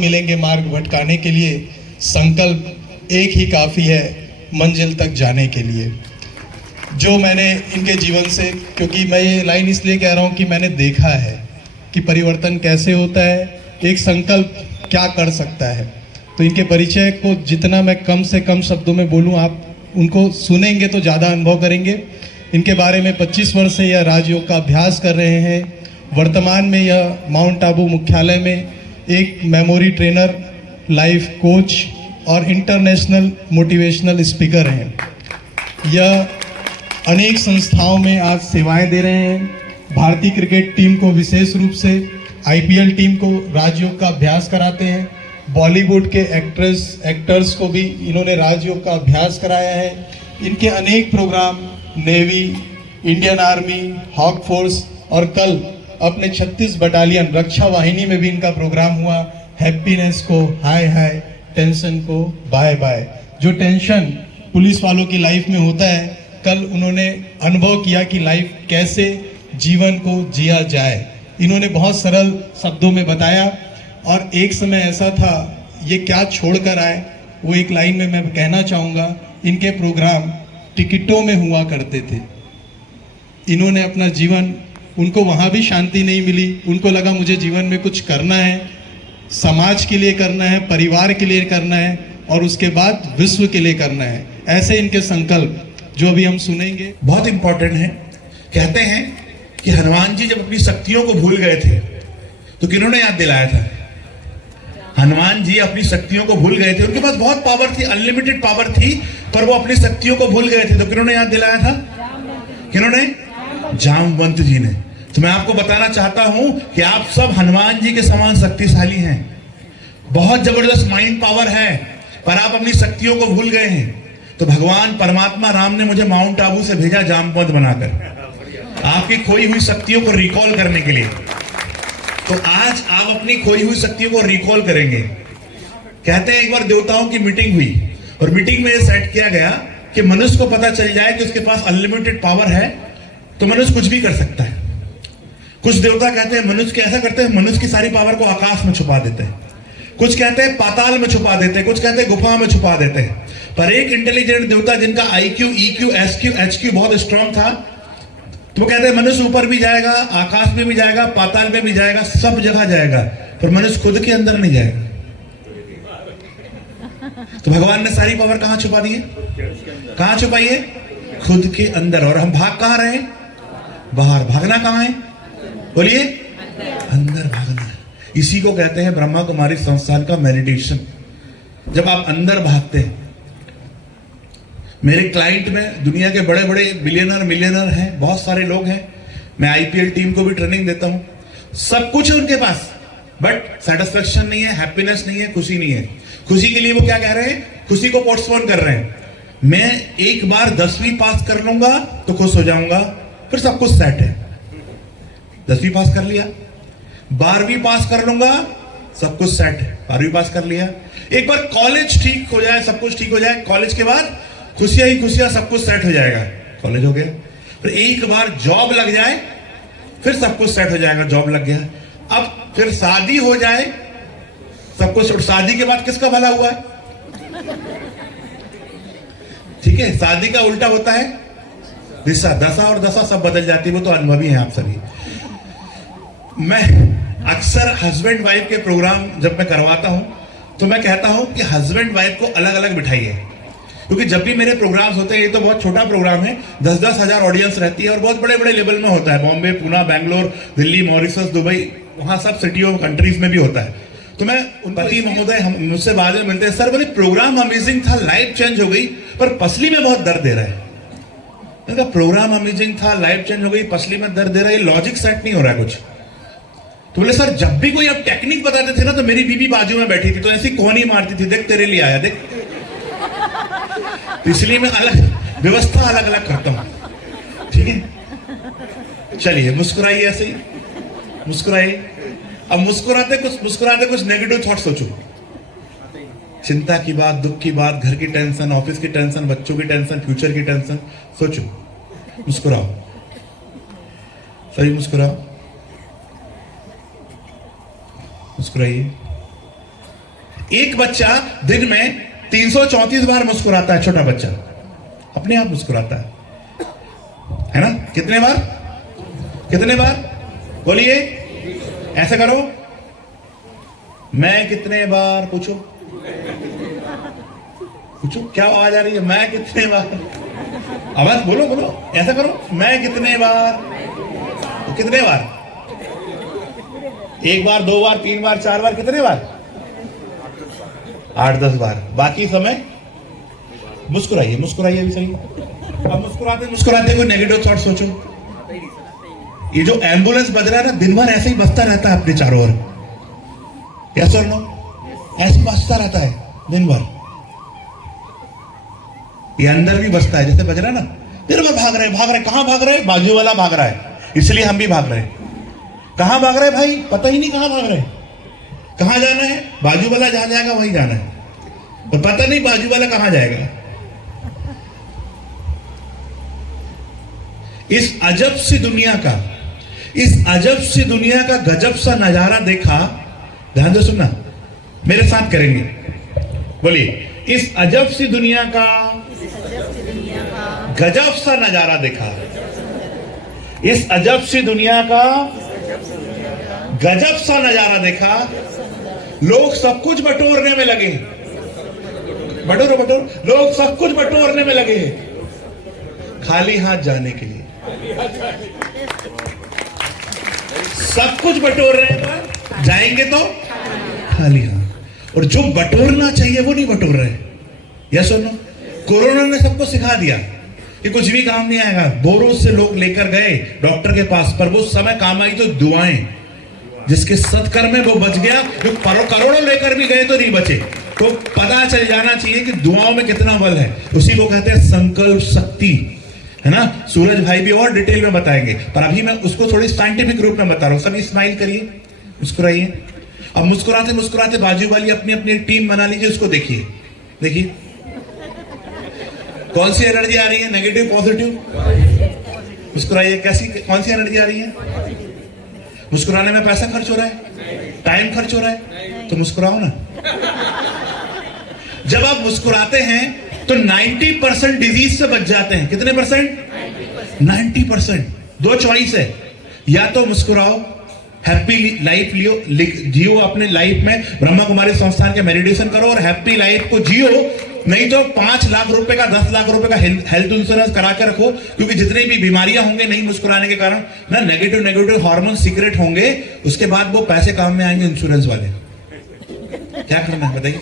मिलेंगे मार्ग भटकाने के लिए, संकल्प एक ही काफ़ी है मंजिल तक जाने के लिए। जो मैंने इनके जीवन से, क्योंकि मैं ये लाइन इसलिए कह रहा हूँ कि मैंने देखा है कि परिवर्तन कैसे होता है, एक संकल्प क्या कर सकता है। तो इनके परिचय को जितना मैं कम से कम शब्दों में बोलूँ, आप उनको सुनेंगे तो ज़्यादा अनुभव करेंगे। इनके बारे में 25 वर्ष से यह राजयोग का अभ्यास कर रहे हैं। वर्तमान में यह माउंट आबू मुख्यालय में एक मेमोरी ट्रेनर, लाइफ कोच और इंटरनेशनल मोटिवेशनल स्पीकर हैं। यह अनेक संस्थाओं में आज सेवाएं दे रहे हैं। भारतीय क्रिकेट टीम को विशेष रूप से IPL टीम को राजयोग का अभ्यास कराते हैं। बॉलीवुड के एक्टर्स को भी इन्होंने राजयोग का अभ्यास कराया है। इनके अनेक program navy, Indian army, hawk force और कल अपने 36 बटालियन रक्षा वाहिनी में भी इनका प्रोग्राम हुआ। हैप्पीनेस को हाय हाय, टेंशन को बाय बाय। जो टेंशन पुलिस वालों की लाइफ में होता है, कल उन्होंने अनुभव किया कि लाइफ कैसे जीवन को जिया जाए। इन्होंने बहुत सरल शब्दों में बताया। और एक समय ऐसा था, ये क्या छोड़कर आए वो एक लाइन में मैं कहना चाहूँगा। इनके प्रोग्राम टिकटों में हुआ करते थे। इन्होंने अपना जीवन, उनको वहाँ भी शांति नहीं मिली। उनको लगा मुझे जीवन में कुछ करना है, समाज के लिए करना है, परिवार के लिए करना है और उसके बाद विश्व के लिए करना है। ऐसे इनके संकल्प जो अभी हम सुनेंगे बहुत इंपॉर्टेंट है। कहते हैं कि हनुमान जी जब अपनी शक्तियों को भूल गए थे तो किन्होंने याद दिलाया था? हनुमान जी अपनी शक्तियों को भूल गए थे। उनके पास बहुत पावर थी, अनलिमिटेड पावर थी, पर वो अपनी शक्तियों को भूल गए थे। तो किन्होंने याद दिलाया था? किन्होंने? जामवंत जी ने। तो मैं आपको बताना चाहता हूं कि आप सब हनुमान जी के समान शक्तिशाली हैं। बहुत जबरदस्त माइंड पावर है, पर आप अपनी शक्तियों को भूल गए हैं। तो भगवान परमात्मा राम ने मुझे माउंट आबू से भेजा जामवंत बनाकर, आपकी खोई हुई शक्तियों को रिकॉल करने के लिए। तो आज आप अपनी खोई हुई शक्तियों को रिकॉल करेंगे। कहते हैं एक बार देवताओं की मीटिंग हुई और मीटिंग में यह सेट किया गया कि मनुष्य को पता चल जाए कि उसके पास अनलिमिटेड पावर है तो मनुष्य कुछ भी कर सकता है। कुछ देवता कहते हैं मनुष्य के ऐसा करते हैं, मनुष्य की सारी पावर को आकाश में छुपा देते हैं। कुछ कहते हैं पाताल में छुपा देते हैं, कुछ कहते हैं गुफा में छुपा देते हैं। पर एक इंटेलिजेंट देवता जिनका IQ, EQ, SQ, HQ बहुत स्ट्रांग था, तो वो कहते हैं मनुष्य ऊपर भी जाएगा, आकाश में भी जाएगा, पाताल में भी जाएगा, सब जगह जाएगा, पर मनुष्य खुद के अंदर नहीं जाएगा। तो भगवान ने सारी पावर कहां छुपा दी है? कहां छुपाई है? खुद के अंदर। और हम भाग कहां रहे हैं? बाहर। भागना कहां है? बोलिए। अंदर भागना है। इसी को कहते हैं ब्रह्मा कुमारी संस्थान का मेडिटेशन। जब आप अंदर भागते हैं। मेरे क्लाइंट में दुनिया के बड़े बड़े बिलियनर, मिलियनर हैं, बहुत सारे लोग हैं। मैं IPL टीम को भी ट्रेनिंग देता हूं। सब कुछ है उनके पास, बट सेटिस्फेक्शन नहीं है, हैप्पीनेस नहीं है, खुशी नहीं है। खुशी के लिए वो क्या कह रहे हैं? खुशी को पोस्टपोन कर रहे हैं। मैं एक बार 10वीं पास कर लूंगा तो खुश हो जाऊंगा, फिर सब कुछ सेट है। 10वीं पास कर लिया, 12वीं पास कर लूंगा, सब कुछ सेट है। 12वीं पास कर लिया, एक बार कॉलेज ठीक हो जाए, सब कुछ ठीक हो जाए, कॉलेज के बाद खुशियां ही खुशियां, सब कुछ सेट हो जाएगा, कॉलेज हो गया। फिर एक बार जॉब लग जाए, फिर सब कुछ सेट हो जाएगा, जॉब लग गया। अब फिर शादी हो जाए, सब कुछ। शादी के बाद किसका भला हुआ है? ठीक है, शादी का उल्टा होता है दिशा, दशा और दशा सब बदल जाती है। वो तो अनुभवी हैं आप सभी। मैं अक्सर हस्बैंड वाइफ के प्रोग्राम जब मैं करवाता हूं तो मैं कहता हूं कि हस्बैंड वाइफ को अलग अलग बिठाइए, क्योंकि जब भी मेरे प्रोग्राम्स होते हैं, ये तो बहुत छोटा प्रोग्राम है, 10-10 हजार ऑडियंस रहती है और बहुत बड़े बड़े लेवल में होता है। बॉम्बे, पुणे, बैंगलोर, दिल्ली, मॉरिशस, दुबई, वहां सब सिटियों कंट्रीज में भी होता है। तो मैं पति महोदय हम मुझसे बाद में मिलते हैं, सर बोले प्रोग्राम अमेजिंग था, लाइफ चेंज हो गई, पर पसली में बहुत दर्द दे रहा है। मैंने कहा प्रोग्राम अमेजिंग था, लाइफ चेंज हो गई, पसली में दर्द दे रहा है, लॉजिक सेट नहीं हो रहा है कुछ। तो बोले सर जब भी कोई आप टेक्निक बताते थे ना तो मेरी बीवी बाजू में बैठी थी तो ऐसी कोहनी मारती थी, देख तेरे लिए आया, देख। तो इसलिए मैं अलग व्यवस्था अलग अलग करता हूं। ठीक है, चलिए मुस्कुराइए, ऐसे ही मुस्कुराइए। अब मुस्कुराते कुछ नेगेटिव थॉट सोचो, चिंता की बात, दुख की बात, घर की टेंशन, ऑफिस की टेंशन, बच्चों की टेंशन, फ्यूचर की टेंशन सोचो। मुस्कुराओ, सही, मुस्कुराओ, मुस्कुराइए। एक बच्चा दिन में 334 बार मुस्कुराता है, छोटा बच्चा अपने आप मुस्कुराता है ना? कितने बार? कितने बार बोलिए, ऐसे करो। मैं कितने बार पूछो, पूछो क्या आवाज आ रही है? मैं कितने बार, आवाज बोलो बोलो, ऐसा करो। मैं कितने बार, तो कितने बार? एक बार, दो बार, तीन बार, चार बार, कितने बार? 8-10 बार। बाकी समय मुस्कुराइए, मुस्कुराइए अभी सही। अब मुस्कुराते मुस्कुराते कोई नेगेटिव थॉट सोचो। ये जो एम्बुलेंस बज रहा है ना, दिन भर ऐसे ही बजता रहता है अपने चारों ओर। यस और नो? ऐसे बजता रहता है दिन भर। ये अंदर भी बजता है, जैसे बज रहा है ना, दिन भर भाग रहे भाग रहे। कहां भाग रहे? बाजू वाला भाग रहा है, इसलिए हम भी भाग रहे हैं। कहां भाग रहे भाई? पता ही नहीं कहां भाग रहे। कहां जाना है? बाजू वाला जहां जाएगा वहीं जाना है, तो पता नहीं बाजू वाला कहां जाएगा। इस अजब सी दुनिया का, इस अजब सी दुनिया का गजब सा नजारा देखा। ध्यान से सुनना, मेरे साथ करेंगे, बोलिए। इस अजब सी दुनिया का गजब सा नजारा देखा। इस अजब सी दुनिया का गजब सा नजारा देखा। लोग सब कुछ बटोरने में लगे। बटोरो बटोर, लोग सब कुछ बटोरने में लगे, खाली हाथ जाने के लिए। सब कुछ बटोर रहे हैं, पर जाएंगे तो खाली हाथ। और जो बटोरना चाहिए वो नहीं बटोर रहे। यस और नो? कोरोना ने सबको सिखा दिया कि कुछ भी काम नहीं आएगा। बोरों से लोग लेकर गए डॉक्टर के पास, पर वो समय काम आई तो दुआएं। जिसके सत्कर्म में वो बच गया, जो करोड़ों लेकर भी गए तो नहीं बचे। तो पता चल जाना चाहिए कि दुआओं में कितना बल है। उसी को कहते हैं संकल्प शक्ति, है ना? सूरज भाई भी और डिटेल में बताएंगे, पर अभी मैं उसको थोड़ी साइंटिफिक रूप में बता रहा हूं। सभी स्माइल करिए, मुस्कुराइए। अब मुस्कुराते मुस्कुराते बाजू वाली अपनी अपनी टीम बना लीजिए, उसको देखिए। देखिए कौन सी एनर्जी आ रही है, नेगेटिव पॉजिटिव? मुस्कुराइए। कैसी, कौन सी एनर्जी आ रही है? मुस्कुराने में पैसा खर्च हो रहा है, टाइम खर्च हो रहा है, तो मुस्कुराओ ना। जब आप मुस्कुराते हैं तो 90% डिजीज से बच जाते हैं। कितने परसेंट? 90%। दो चॉइस है, या तो मुस्कुराओ, हैप्पी लाइफ जियो अपने लाइफ में, ब्रह्मा कुमारी संस्थान के मेडिटेशन करो और हैप्पी लाइफ को जियो। नहीं तो 5 लाख रुपए का, 10 लाख रुपए का हेल्थ इंश्योरेंस करा के रखो, क्योंकि जितनी भी बीमारियां होंगे नहीं मुस्कुराने के कारण ना, नेगेटिव हार्मोन सीक्रेट होंगे, उसके बाद वो पैसे काम में आएंगे इंश्योरेंस वाले। क्या करना है बताइए?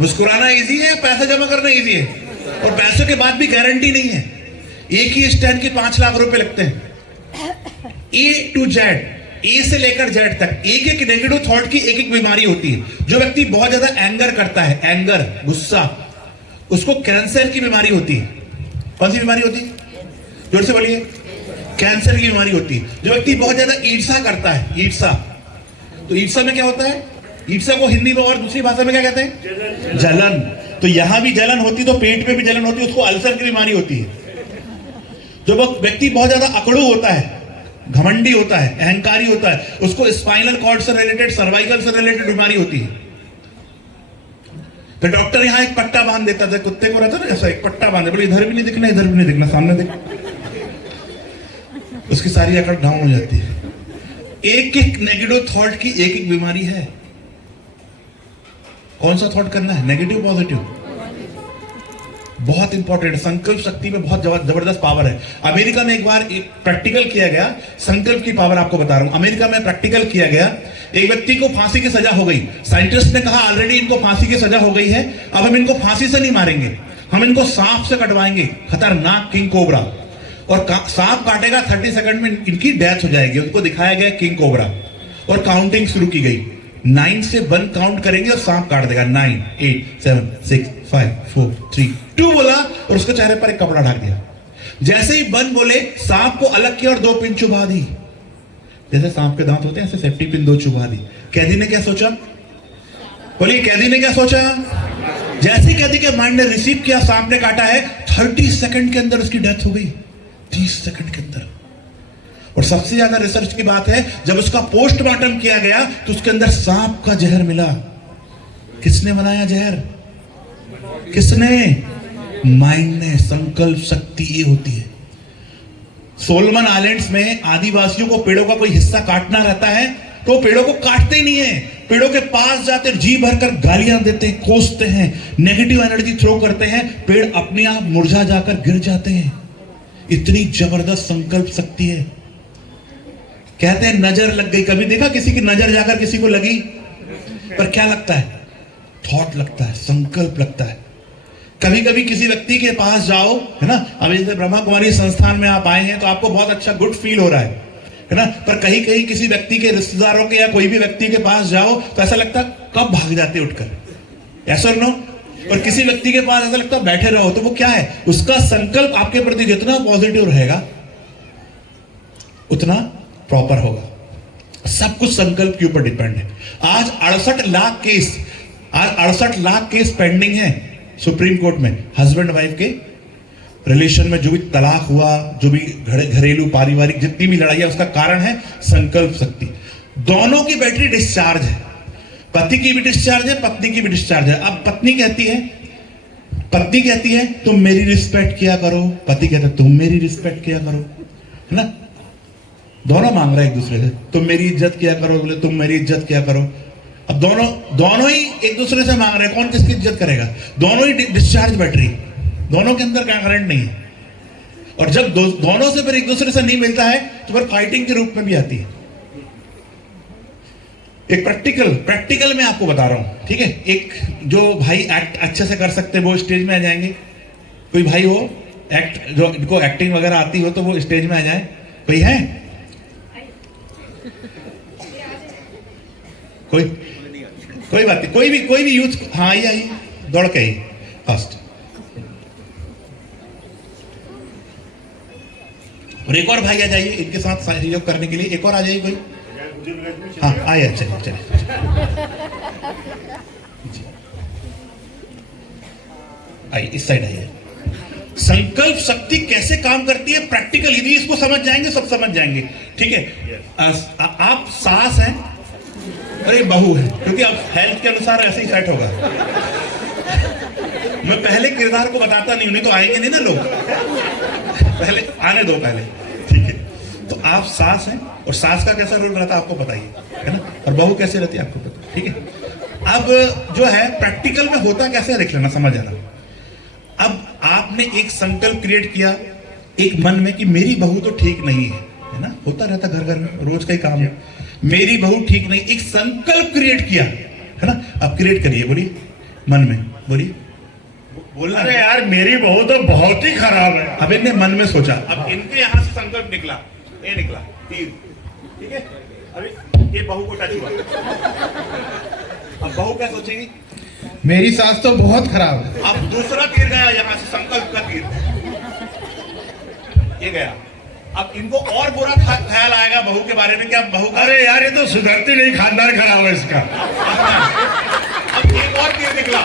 मुस्कुराना इजी है, पैसा जमा करना इजी है, और पैसों के बाद भी गारंटी नहीं है। एक ही स्टैंड के 5 लाख रुपए लगते हैं। ए टू जेड, ए से लेकर जेड तक एक एक नेगेटिव थॉट की एक एक बीमारी होती है। जो व्यक्ति बहुत ज्यादा एंगर करता है, एंगर, गुस्सा, उसको कैंसर की बीमारी होती है। कौन सी बीमारी होती है? जोर से बोलिए। कैंसर की बीमारी होती है। जो व्यक्ति बहुत ज्यादा ईर्ष्या करता है, ईर्ष्या, तो ईर्ष्या में क्या होता है? ईर्ष्या को हिंदी में और दूसरी भाषा में क्या कहते हैं? जलन। तो यहां भी जलन होती, तो पेट में भी जलन होती है, उसको अल्सर की बीमारी होती है। जो व्यक्ति बहुत ज्यादा अकड़ू होता है, घमंडी होता है, अहंकारी होता है, उसको स्पाइनल कॉर्ड से रिलेटेड, सर्वाइकल से रिलेटेड बीमारी होती है। तो डॉक्टर यहां एक पट्टा बांध देता था, कुत्ते को रहता ना ऐसा, एक पट्टा बांधे, बोले इधर भी नहीं दिखना, इधर भी नहीं दिखना, सामने देख। उसकी सारी अकड़ डाउन हो जाती है। एक एक नेगेटिव थॉट की एक एक बीमारी है। कौन सा थॉट करना है, नेगेटिव पॉजिटिव? बहुत इंपॉर्टेंट। संकल्प शक्ति में बहुत जबरदस्त पावर है। अमेरिका में एक बार एक प्रैक्टिकल किया गया, संकल्प की पावर आपको बता रहा हूं। अमेरिका में प्रैक्टिकल किया गया, एक व्यक्ति को फांसी की सजा हो गई। साइंटिस्ट ने कहा ऑलरेडी इनको फांसी की सजा हो गई है, अब हम इनको फांसी से नहीं मारेंगे, हम इनको सांप से कटवाएंगे, खतरनाक किंग कोबरा, और सांप काटेगा 30 सेकंड में इनकी डेथ हो जाएगी। उनको दिखाया गया किंग कोबरा और काउंटिंग शुरू की गई। 9 से 1 काउंट करेंगे और सांप काट देगा। 9, 8, 7, 6, 5, 4, 3, 2 बोला और उसके चेहरे पर एक कपड़ा ढक दिया। जैसे ही 1 बोले, सांप को अलग किया और 2 पिन चुभा दी। जैसे सांप के दांत होते हैं, ऐसे सेफ्टी पिन 2 चुभा दी। कैदी ने क्या सोचा? बोलिए, कैदी ने क्या सोचा? जैसे कैदी के माइंड ने रिसीव किया, सांप ने काटा है, 30 सेकंड के अंदर उसकी डेथ हो गई। 30 सेकंड के अंदर। और सबसे ज्यादा रिसर्च की बात है, जब उसका पोस्टमार्टम किया गया तो उसके अंदर सांप का जहर मिला। किसने बनाया जहर? किसने? माइंड ने। संकल्प शक्ति ये होती है। सोलोमन आइलैंड्स में आदिवासियों को पेड़ों का कोई हिस्सा काटना रहता है तो पेड़ों को काटते ही नहीं है, पेड़ों के पास जाते जी भरकर गालियां देते हैं, कोसते हैं, नेगेटिव एनर्जी थ्रो करते हैं, पेड़ अपने आप मुरझा जाकर गिर जाते हैं। इतनी जबरदस्त संकल्प शक्ति है। कहते हैं नजर लग गई। कभी देखा किसी की नजर जाकर किसी को लगी? पर क्या लगता है? थॉट लगता है, संकल्प लगता है। कभी कभी किसी व्यक्ति के पास जाओ, है ना, अभी जैसे ब्रह्मा कुमारी संस्थान में आप आए हैं तो आपको बहुत अच्छा गुड फील हो रहा है ना, पर कहीं कहीं किसी व्यक्ति के रिश्तेदारों के या कोई भी व्यक्ति के पास जाओ तो ऐसा लगता कब भाग जाते उठकर, ऐसा नो। और किसी व्यक्ति के पास ऐसा लगता बैठे रहो। तो वो क्या है? उसका संकल्प आपके प्रति जितना पॉजिटिव रहेगा उतना प्रॉपर होगा। सब कुछ संकल्प के ऊपर डिपेंड है। आज 68 लाख केस पेंडिंग है सुप्रीम कोर्ट में, हस्बैंड वाइफ के रिलेशन में जो भी तलाक हुआ, जो भी घरेलू पारिवारिक जितनी भी लड़ाई है, उसका कारण है संकल्प शक्ति। दोनों की बैटरी डिस्चार्ज है, पति की भी डिस्चार्ज है, पत्नी की भी डिस्चार्ज है। अब पत्नी कहती है तुम मेरी रिस्पेक्ट किया करो, पति कहता है तुम मेरी रिस्पेक्ट किया करो, है ना। दोनों मांग रहे हैं एक दूसरे से, तुम मेरी इज्जत किया करो, बोले तुम मेरी इज्जत किया करो। अब दोनों ही एक दूसरे से मांग रहे हैं, कौन किसकी इज्जत करेगा? दोनों ही डिस्चार्ज बैटरी, दोनों के अंदर करंट नहीं है। और जब दोनों से फिर एक दूसरे से नहीं मिलता है तो फिर फाइटिंग के रूप में भी आती है। एक प्रैक्टिकल में आपको बता रहा हूं, ठीक है। एक जो भाई एक्ट अच्छे से कर सकते हैं वो स्टेज में आ जाएंगे। कोई भाई हो एक्ट, जो इनको एक्टिंग वगैरह आती हो तो वो स्टेज में आ जाए। कोई है? कोई बात नहीं, कोई भी यूथ, हाँ आइए दौड़ के आइए फर्स्ट। और एक और भाई आ जाइए इनके साथ सहयोग करने के लिए, एक और आ जाइए कोई। हाँ आइए, चलिए आइए, इस साइड आइए। संकल्प शक्ति कैसे काम करती है प्रैक्टिकल, यदि इसको समझ जाएंगे सब समझ जाएंगे, ठीक है। आप सास हैं, अरे बहू है, क्योंकि अब हेल्थ के अनुसार ऐसे ही सेट होगा। मैं पहले किरदार को बताता नहीं, उन्हें तो आएंगे नहीं ना लोग, पहले आने दो पहले, ठीक है। तो आप सास हैं और सास का कैसा रोल रहता है आपको बताइए, है ना, और बहू कैसे रहती है आपको पता, ठीक है। अब जो है प्रैक्टिकल में होता कैसे है देख लेना, समझ आना। अब आपने एक संकल्प क्रिएट किया एक मन में कि मेरी बहू तो ठीक नहीं है ना, होता रहता घर घर में, रोज का ही काम है, मेरी बहू ठीक नहीं। एक संकल्प क्रिएट किया, है ना। अब क्रिएट करिए, बोलिए मन में, बोलिए, बोलना। अरे यार मेरी बहू तो बहुत ही खराब है। अब इनने मन में सोचा, अब इनके यहां से संकल्प निकला, ये निकला तीर, ठीक है। अभी ये बहू को टच हुआ, अब बहू क्या सोचेगी? मेरी सास तो बहुत खराब है। अब दूसरा तीर गया यहां से, संकल्प का तीर ये गया। अब इनको और बुरा ख्याल आएगा बहू के बारे में, क्या बहू का, अरे यार ये तो सुधरती नहीं, खानदान खराब है इसका। अब एक और तीर निकला,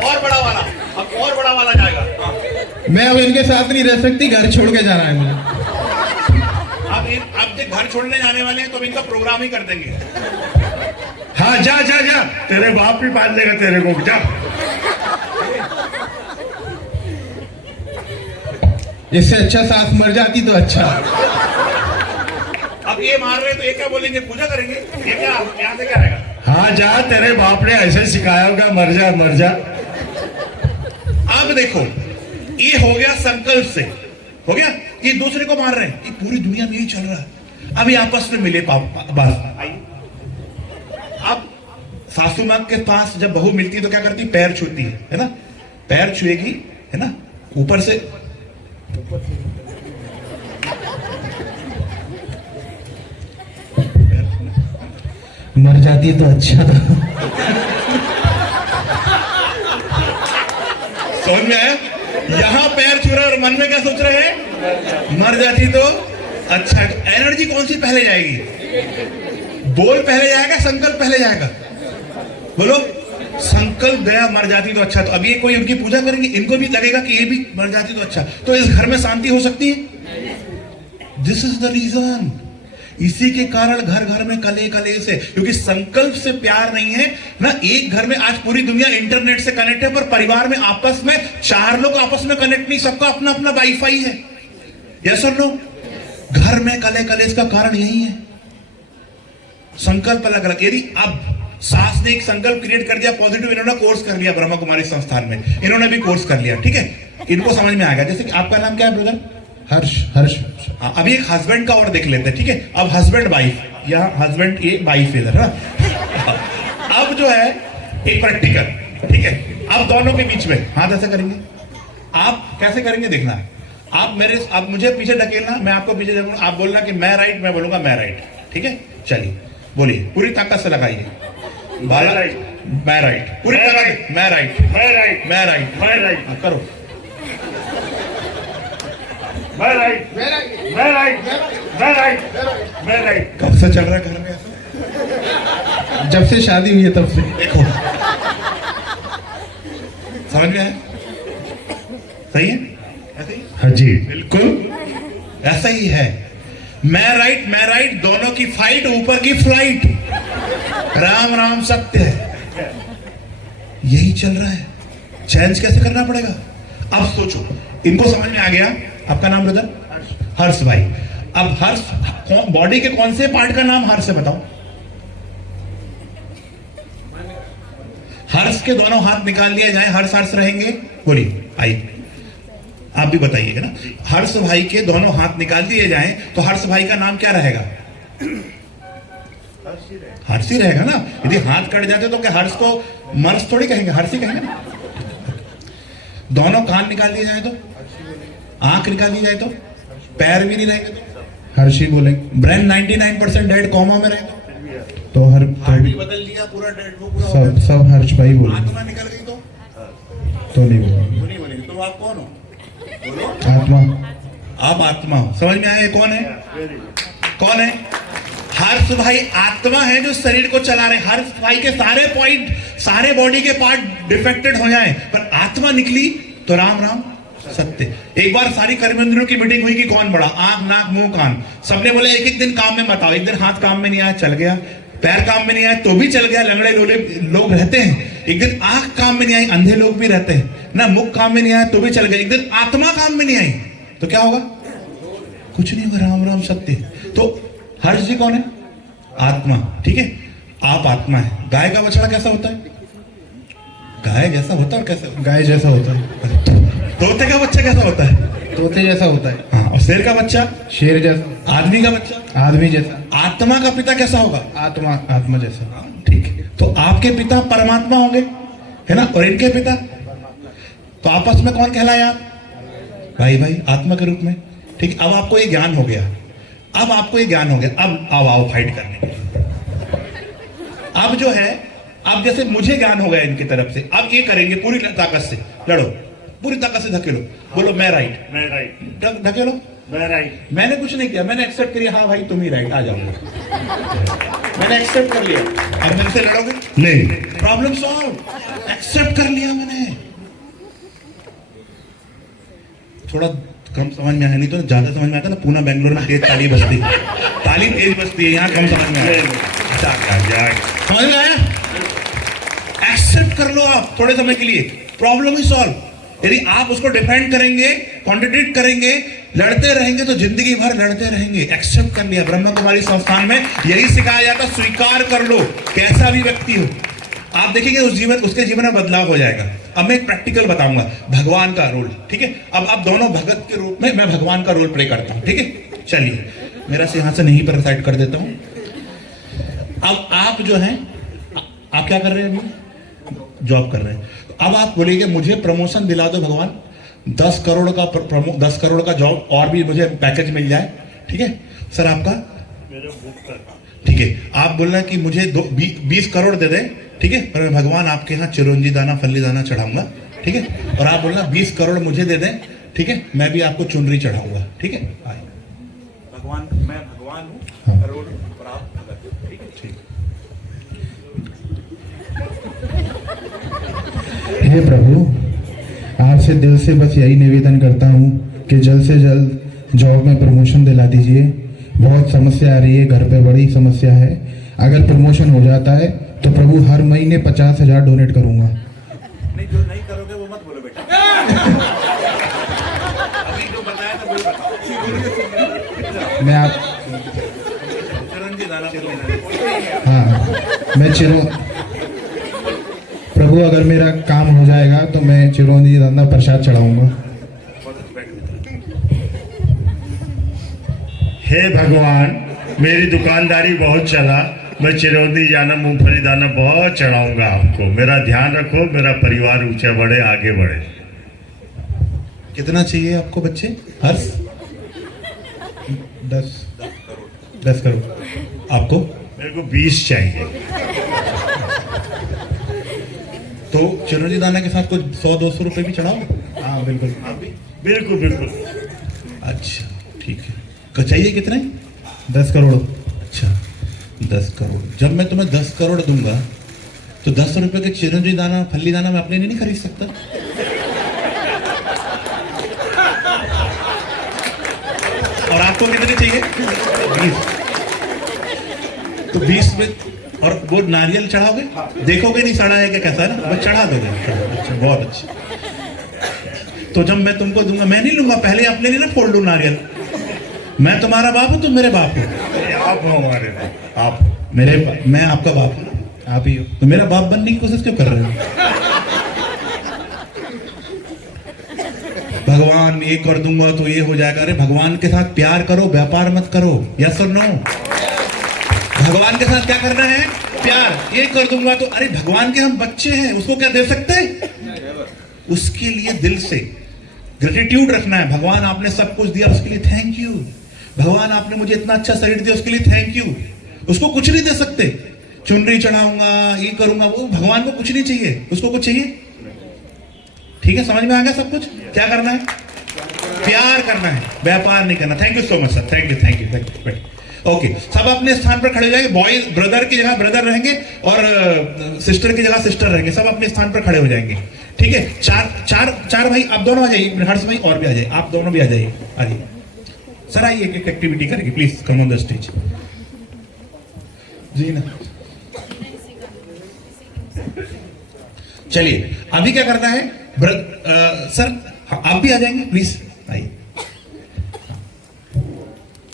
और बड़ा वाला, अब और बड़ा वाला जाएगा। हाँ। मैं अब इनके साथ नहीं रह सकती, घर छोड़ के जाना है मुझे। अब जब घर छोड़ने जाने वाले हैं तो इनका प्रोग्राम ही कर देंगे। हाँ जा जा जा, तेरे बाप भी पाल देगा तेरे को, जा। इससे अच्छा सास मर जाती तो अच्छा। अब ये मार रहे तो ये क्या बोलेंगे, पूजा करेंगे, ये क्या यहाँ से क्या आएगा? हाँ जा, तेरे बाप ने ऐसे सिखाया होगा, मर जा मर जा। अब देखो ये हो गया संकल्प से, हो गया। ये दूसरे को मार रहे हैं, ये पूरी दुनिया में यही चल रहा है। अभी आपस में मिले बात, आइए। अब सासू माँ के पास जब बहू मिलती है तो क्या करती है? पैर छूती है ना, पैर छुएगी, है ना, ऊपर से मर जाती तो अच्छा था। समझ में आया? यहां पैर छू रहे और मन में क्या सोच रहे हैं? मर जाती तो अच्छा। एनर्जी कौन सी पहले जाएगी? बोल पहले जाएगा, संकल्प पहले जाएगा? बोलो, संकल्प गया, मर जाती तो अच्छा। तो अब ये कोई उनकी पूजा करेंगे, इनको भी लगेगा कि ये भी मर जाती तो अच्छा, तो इस घर में शांति हो सकती है? This is the reason. इसी के कारण घर घर में कले कले से, क्योंकि संकल्प से प्यार नहीं है ना। एक घर में आज पूरी दुनिया इंटरनेट से कनेक्ट है, पर परिवार में आपस में 4 लोग आपस में कनेक्ट नहीं, सबका अपना अपना वाईफाई है। यस और नो? घर में कले कले का कारण यही है, संकल्प अलग अलग। यदि अब सास ने एक संकल्प क्रिएट कर दिया पॉजिटिव, इन्होंने कोर्स कर लिया ब्रह्मा कुमारी संस्थान में, इन्होंने भी कोर्स कर लिया, ठीक है, इनको समझ में आ गया। जैसे कि आपका नाम क्या है ब्रदर? हर्ष। हर्ष। हाँ, अभी एक हस्बैंड का और देख लेते हैं, ठीक है। अब हस्बैंड वाइफ, यहाँ हस्बैंड ये वाइफ इधर है। अब जो है एक प्रैक्टिकल, ठीक है। अब दोनों के बीच में हाथ ऐसे करेंगे। आप कैसे करेंगे देखना है। आप मुझे पीछे ढकेलना, मैं आपको पीछे ढकेलूंगा, आप बोलना कि मैं राइट, मैं बोलूंगा मैं राइट, ठीक है। चलिए बोलिए, पूरी ताकत से लगाइए। मैं राइट, मैं राइट, पूरी ताकत, मैं राइट, मैं राइट, मैं राइट, मैं राइट, करो। मैं राइट, मैं राइट, मैं राइट, मैं राइट, मैं राइट। कब से चल रहा है घर में ऐसा? जब से शादी हुई है तब से। देखो, समझ में आया? सही है? ऐसे ही? हाँ जी। बिल्कुल ऐसा ही है। मैं राइट दोनों की फाइट, ऊपर की फ्लाइट। राम राम सत्य है, यही चल रहा है। चेंज कैसे करना पड़ेगा? अब सोचो, इनको समझ में आ गया। आपका नाम ब्रदर? हर्ष भाई। अब हर्ष, बॉडी के कौन से पार्ट का नाम हर्ष है बताओ? हर्ष के दोनों हाथ निकाल लिए जाए, हर्ष हर्ष रहेंगे? बोलिए, आइए आप भी बताइएगा ना। हर्ष भाई के दोनों हाथ निकाल दिए जाएं तो हर्ष भाई का नाम क्या रहेगा? हर्ष ही रहेगा ना। यदि हाथ कट जाते तो क्या हर्ष को मर्ष थोड़ी कहेंगे, हर्ष ही कहेंगे ना। दोनों कान निकाल दिए जाए तो, आंख निकाल दी जाए तो, पैर भी नहीं रहेंगे तो हर्ष ही बोले। ब्रेन 99% डेड कोमा में रहे तो हर हार्ट भी बदल लिया, पूरा डेड, वो पूरा हो गया। सब हर्ष भाई बोले। आत्मा निकल गई तो नहीं बोले। वो नहीं बोलेंगे। तो आप कौन हो? बोलो। आत्मा। आप आत्मा हो। समझ में आया? कौन है? कौन है? हर्ष भाई आत्मा है जो शरीर को चला रहे। हर्ष भाई के सारे पॉइंट, सारे बॉडी के पार्ट डिफेक्टेड हो जाए, पर आत्मा निकली तो राम राम सत्य। एक बार सारी कर्मेंद्रियों की मीटिंग हुई कि कौन बड़ा, आंख नाक मुंह कान। सबने बोले एक एक दिन काम में मत आओ। एक दिन हाथ काम में नहीं आया, चल गया। पैर काम में नहीं आया तो भी चल गया, लंगड़े लोले लोग रहते हैं। एक दिन आंख काम में नहीं आई, अंधे लोग भी रहते हैं ना। मुख काम में नहीं आया तो भी चल गया। एक दिन आत्मा काम में नहीं आई तो क्या होगा? कुछ नहीं होगा। राम राम सत्य। तो हर्ष जी कौन है? आत्मा, ठीक है। आप आत्मा है। गाय का बछड़ा कैसा होता है? गाय जैसा होता है। और कैसा? गाय जैसा होता है। तोते का बच्चा कैसा होता है? तोते जैसा होता है। हाँ, और शेर का बच्चा? शेर जैसा। आदमी का बच्चा? आदमी जैसा। आत्मा का पिता कैसा होगा? आत्मा जैसा। ठीक है। तो आपके पिता परमात्मा होंगे, है ना, और इनके पिता तो आपस में कौन कहलाया? भाई भाई, आत्मा के रूप में। ठीक। अब आपको ये ज्ञान हो गया। अब आपको ये ज्ञान हो गया। अब आओ फाइट करने के लिए। अब जो है, अब जैसे मुझे ज्ञान हो गया इनकी तरफ से, अब ये करेंगे पूरी ताकत से। लड़ो, पूरी ताकत से धकेलो। बोलो मैं राइट, मैं राइट, धकेलो। मैं राइट। मैंने कुछ नहीं किया, मैंने एक्सेप्ट किया। हाँ भाई तुम ही राइट, आ जाओ। मैंने एक्सेप्ट कर लिया। अब मेरे से लड़ोगे? नहीं। Problem solve. एक्सेप्ट कर लिया मैंने। थोड़ा कम समझ में आया, नहीं तो ज्यादा समझ में आता ना। पूना बेंगलोर में तेज ताली बजती, ताली तेज बजती है, यहाँ कम समझ में आया। समझ में आया? एक्सेप्ट कर लो आप थोड़े समय के लिए, प्रॉब्लम ही सॉल्व। यदि आप उसको डिफेंड करेंगे, कॉन्ट्रडिक्ट करेंगे, लड़ते रहेंगे तो जिंदगी भर लड़ते रहेंगे। एक्सेप्ट कर लिया। ब्रह्मा कुमारी संस्थान में यही सिखाया जाता, स्वीकार कर लो कैसा भी व्यक्ति हो। आप देखेंगे उसके जीवन में बदलाव हो जाएगा। अब मैं एक प्रैक्टिकल बताऊंगा, भगवान का रोल, ठीक है। अब आप दोनों भगत के रूप में, मैं भगवान का रोल प्ले करता हूं, ठीक है। चलिए, मेरा से यहां से नहीं पर साइड कर देता हूं। अब आप जो हैं, आप क्या कर रहे हैं? अभी जॉब कर रहे हैं। अब आप बोलिए मुझे प्रमोशन दिला दो भगवान, 10 करोड़ का जॉब और भी मुझे पैकेज मिल जाए, ठीक है। सर आपका? ठीक है। आप बोल रहे हैं कि मुझे 20 करोड़ दे दें, ठीक है, पर भगवान आपके यहाँ चिरंजी दाना फल्ली दाना चढ़ाऊंगा, ठीक है। और आप बोल रहे हैं 20 करोड़ मुझे दे दें, ठीक है, मैं भी आपको चुनरी चढ़ाऊंगा, ठीक है। भगवान, मैं भगवान हूँ, करोड़ और आप भगत, ठीक है। ठीक। हे प्रभु, आपसे दिल से बस यही निवेदन करता हूँ कि जल्द से जल्द जॉब में प्रमोशन दिला दीजिए। बहुत समस्या आ रही है, घर पे बड़ी समस्या है। अगर प्रमोशन हो जाता है तो प्रभु हर महीने 50,000 डोनेट करूंगा। नहीं, जो नहीं करोगे वो मत बोलो बेटा। अभी जो बताया था वही बताओ। मैं आप चरण जी दाना कर लेना। हाँ, मैं प्रभु अगर मेरा काम हो जाएगा तो मैं चिरौंजी दाना प्रसाद चढ़ाऊंगा। हे भगवान, मेरी दुकानदारी बहुत चला, मैं चिरौंजी दाना मूंगफली दाना बहुत चढ़ाऊंगा आपको। मेरा ध्यान रखो, मेरा परिवार ऊंचा बढ़े, आगे बढ़े। कितना चाहिए आपको बच्चे? हर्ष 10 करोड़। आपको? मेरे को 20 चाहिए। तो चिरौंजी दाना के साथ कुछ 100-200 रुपए भी चढ़ाओ। हाँ बिल्कुल। बिल्कुल बिल्कुल। अच्छा ठीक है। चाहिए कितने? 10 करोड़। अच्छा 10 करोड़। जब मैं तुम्हें 10 करोड़ दूंगा तो 10 रुपए के चिरौंजी दाना फल्ली दाना मैं अपने लिए नहीं खरीद सकता? और आपको कितने चाहिए? 20। तो 20 में और वो नारियल चढ़ाओगे? देखोगे नहीं सड़ा है कि कैसा है ना, वो चढ़ा दोगे। अच्छा बहुत अच्छा। तो जब मैं तुमको दूंगा, मैं नहीं लूंगा, पहले अपने लिए ना फोड़ लूं नारियल। मैं तुम्हारा बाप हूं, तुम मेरे बाप हो। आप हो हमारे बाप। आप मैं आपका बाप हूं। आप ही हो। तो मेरा बाप बनने की कोशिश क्यों कर रहे हो? भगवान ये कर दूंगा तो ये हो जाएगा। अरे भगवान के साथ प्यार करो, व्यापार मत करो। यस और नो? भगवान के साथ क्या करना है? प्यार। ये कर दूंगा तो, अरे भगवान के हम बच्चे हैं, उसको क्या दे सकते हैं? उसके लिए दिल से ग्रेटिट्यूड रखना है। भगवान आपने सब कुछ दिया, उसके लिए थैंक यू। भगवान आपने मुझे इतना अच्छा शरीर दिया, उसके लिए थैंक यू। उसको कुछ नहीं दे सकते। चुनरी चढ़ाऊंगा, ये करूंगा, वो भगवान को कुछ नहीं चाहिए। उसको कुछ चाहिए? ठीक है, समझ में आ गया सब कुछ? क्या करना है? प्यार करना है, व्यापार नहीं करना। Thank you so much sir. Thank you. Okay, सब अपने स्थान पर खड़े हो जाएंगे। बॉयज ब्रदर की जगह ब्रदर रहेंगे और सिस्टर की जगह सिस्टर रहेंगे। सब अपने स्थान पर खड़े हो जाएंगे। ठीक है? चार भाई आप दोनों आ जाइए। हर्ष भाई और भी आ जाइए, आप दोनों भी आ जाइए। आइए सर, आइए एक एक्टिविटी करेंगे। Please come on the stage. जी ना, चलिए अभी क्या करना है? सर आप भी आ जाएंगे प्लीज, आइए।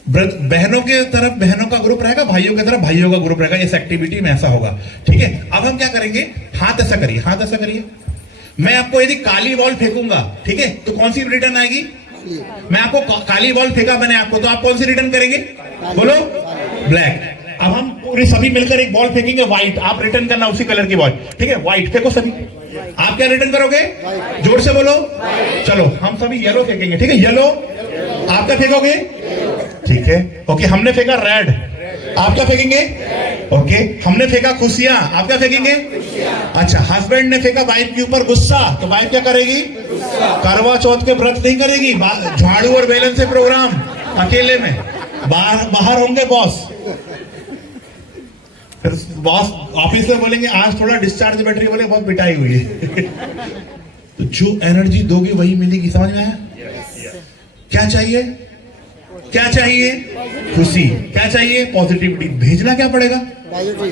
बहनों के तरफ बहनों का ग्रुप रहेगा, भाइयों की तरफ भाइयों का ग्रुप रहेगा। इस एक्टिविटी में ऐसा होगा। ठीक है? अब हम क्या करेंगे? हाथ ऐसा करिए, हाथ ऐसा करिए। मैं आपको यदि काली बॉल फेंकूंगा, ठीक है, तो कौन सी रिटर्न आएगी? मैं आपको काली बॉल फेंका मैंने आपको, तो आप कौन सी रिटर्न करेंगे? बोलो। ब्लैक। अब हम पूरे सभी मिलकर एक बॉल फेंकेंगे व्हाइट। आप रिटर्न करना उसी कलर की बॉल। ठीक है? व्हाइट फेंको सभी। आप क्या रिटर्न करोगे? जोर से बोलो। चलो हम सभी येलो फेंकेंगे। ठीक है? येलो। आप क्या फेंकोगे? ठीक है, ओके। हमने फेंका रेड, आप क्या फेंकेंगे? ओके। हमने फेंका खुशियां, आप क्या फेंकेंगे? अच्छा, हस्बैंड ने फेंका वाइफ के ऊपर गुस्सा, तो वाइफ क्या करेगी? करवा चौथ के व्रत नहीं करेगी, झाड़ू और बेलन से प्रोग्राम अकेले में। बाहर होंगे बॉस, फिर बॉस ऑफिस में बोलेंगे आज थोड़ा डिस्चार्ज बैटरी, बोले बहुत पिटाई हुई है। तो जो एनर्जी दोगे वही मिलेगी। समझ में आया? क्या चाहिए? क्या चाहिए? खुशी। क्या चाहिए? पॉजिटिविटी। भेजना क्या पड़ेगा?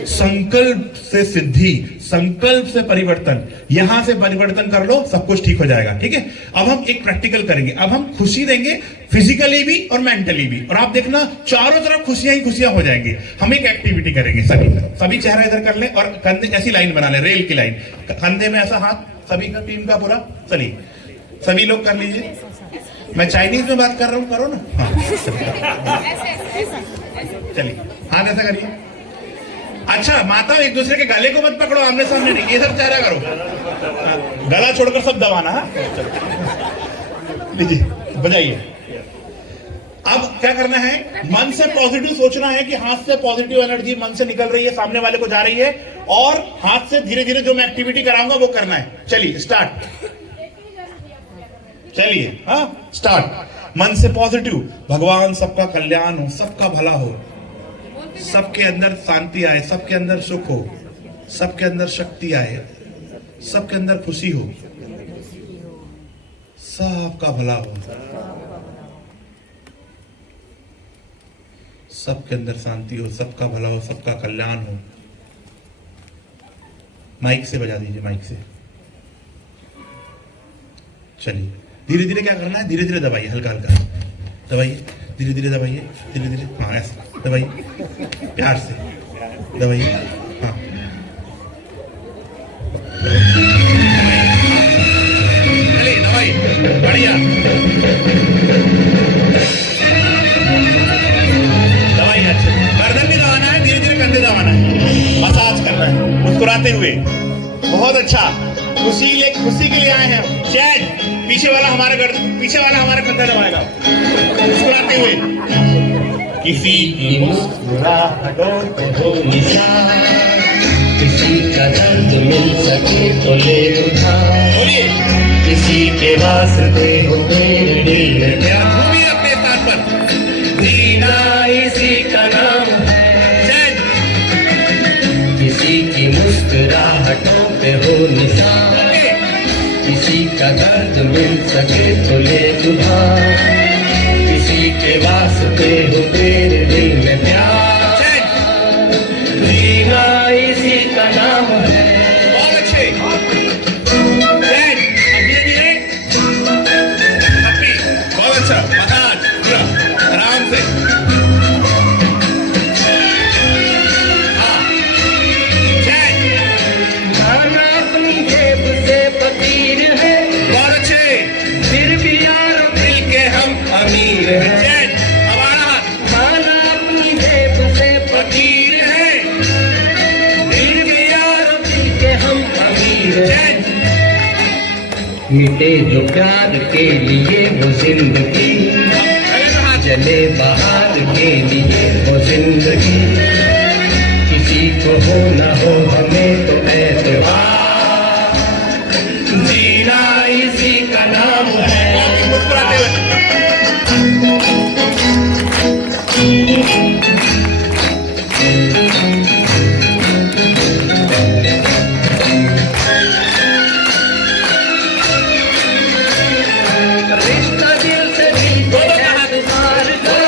संकल्प से सिद्धि, संकल्प से परिवर्तन। यहां से परिवर्तन कर लो, सब कुछ ठीक हो जाएगा। ठीक है? अब हम एक प्रैक्टिकल करेंगे। अब हम खुशी देंगे, फिजिकली भी और मेंटली भी। और आप देखना चारों तरफ खुशियां ही खुशियां हो जाएंगी। हम एक एक्टिविटी करेंगे। सभी चेहरा इधर कर ले और कंधे ऐसी लाइन बना ले, रेल की लाइन। कंधे में ऐसा हाथ, सभी का टीम का पूरा। चलिए सभी लोग कर लीजिए। मैं चाइनीज में बात कर रहा हूं, करो ना। हाँ चलिए, हाथ ऐसा करिए। अच्छा माता, एक दूसरे के गले को मत पकड़ो, आमने सामने नहीं, ये सब चेहरा करो। गला छोड़कर सब दबाना। लीजिए, बजाइए। अब क्या करना है? मन से पॉजिटिव सोचना है कि हाथ से पॉजिटिव एनर्जी मन से निकल रही है, सामने वाले को जा रही है। और हाथ से धीरे धीरे जो मैं एक्टिविटी कराऊंगा वो करना है। चलिए स्टार्ट। चलिए हाँ स्टार्ट। मन से पॉजिटिव, भगवान सबका कल्याण हो, सबका भला हो, सबके अंदर शांति आए, सबके अंदर सुख हो, सबके अंदर शक्ति आए, सबके अंदर खुशी हो, सबका भला हो। सबके अंदर शांति हो, सबका भला हो, सबका कल्याण हो। माइक से बजा दीजिए, माइक से। चलिए धीरे धीरे क्या करना है, धीरे धीरे दबाइए, हल्का हल्का दबाइए, धीरे धीरे दबाइए, धीरे धीरे, हाँ ऐसा दबाइए, प्यार से दबाइए, हाँ चलिए दबाइए, बढ़िया दबाइए। अच्छे गर्दन भी दबाना है, धीरे धीरे कंधे दबाना है, मसाज करना है मुस्कुराते हुए। बहुत अच्छा, खुशी के लिए आए हैं। चैन पीछे वाला हमारा कंधा दबाएगा मुस्कुराते हुए। किसी की मुस्कुराहटों पे हो निशान, किसी का दर्द मिल सके तो ले उधार, बोलिए, किसी के वास्ते हो तेरे दिल में प्यार, घूमिए अपने स्थान पर। जीना इसी का नाम है, चैन किसी की मुस्कुराहटों पे हो निशान, किसी का दर्द मिल सके तो ले उधार, किसी के वास्ते हो तेरे दिल में प्यार, जीना इसी का नाम है। बहुत अच्छे, चैन धीरे धीरे अपनी, बहुत अच्छा मसाज पूरा आराम से। हाँ चैन, खाना अपनी जेब से फकीर है, बहुत अच्छे, फिर भी यार दिल के हम अमीर है। चैन हमारा हाथ खाना अपनी जेब से फकीर है, फिर भी यार दिल के हम अमीर है। चैन मिटे जो प्यार के लिए वो जिंदगी, जले बहार के लिए वो जिंदगी, किसी को हो न हो हमें तो एतबार, जीना इसी का नाम है। मुस्कुराते हुए। रिश्ता दिल से दिल को एतबार का,